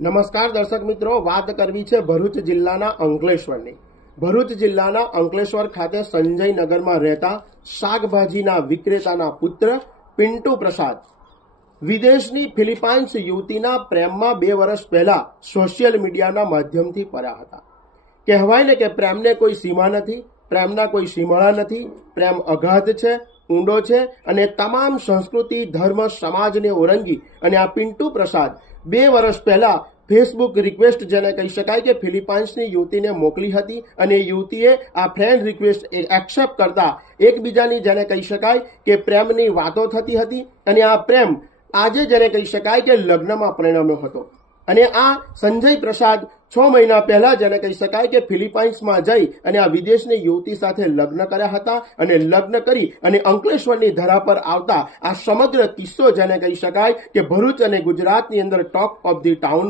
નમસ્કાર દર્શક મિત્રો, વાત કરવી છે ભરૂચ જિલ્લાના અંકલેશ્વરની. ભરૂચ જિલ્લાના અંકલેશ્વર ખાતે સંજયનગરમાં રહેતા શાકભાજીના વિક્રેતાના પુત્ર પિન્ટુ પ્રસાદ વિદેશની ફિલિપાઇન્સ યુવતીના પ્રેમમાં 2 વર્ષ પહેલા સોશિયલ મીડિયાના માધ્યમથી પડ્યા હતા. કહેવાય ને કે પ્રેમને કોઈ સીમા નથી, પ્રેમના કોઈ સીમાડા નથી. પ્રેમ અગાધ છે, ઊંડો છે અને તમામ સંસ્કૃતિ, ધર્મ, સમાજને ઓળંગી અને આ પિન્ટુ પ્રસાદ 2 વર્ષ પહેલા ફેસબુક રિક્વેસ્ટ, જેને કહી શકાય કે ફિલિપાઇન્સની યુવતીને મોકલી હતી અને યુવતીએ આ ફ્રેન્ડ રિક્વેસ્ટ એક્સેપ્ટ કરતા એકબીજાની, જેને કહી શકાય કે પ્રેમની વાતો થતી હતી અને આ પ્રેમ આજે જેને કહી શકાય કે લગ્નમાં પરિણમ્યો હતો. અને આ સંજય પ્રસાદ 6 મહિના પહેલા, જેને કહી શકાય કે ફિલિપાઇન્સમાં જઈ અને આ વિદેશની યુવતી સાથે લગ્ન કર્યા હતા અને લગ્ન કરી અને અંકલેશ્વરની ધરા પર આવતા આ સમગ્ર કિસ્સો, જેને કહી શકાય કે ભરૂચ અને ગુજરાતની અંદર ટોક ઓફ ધી ટાઉન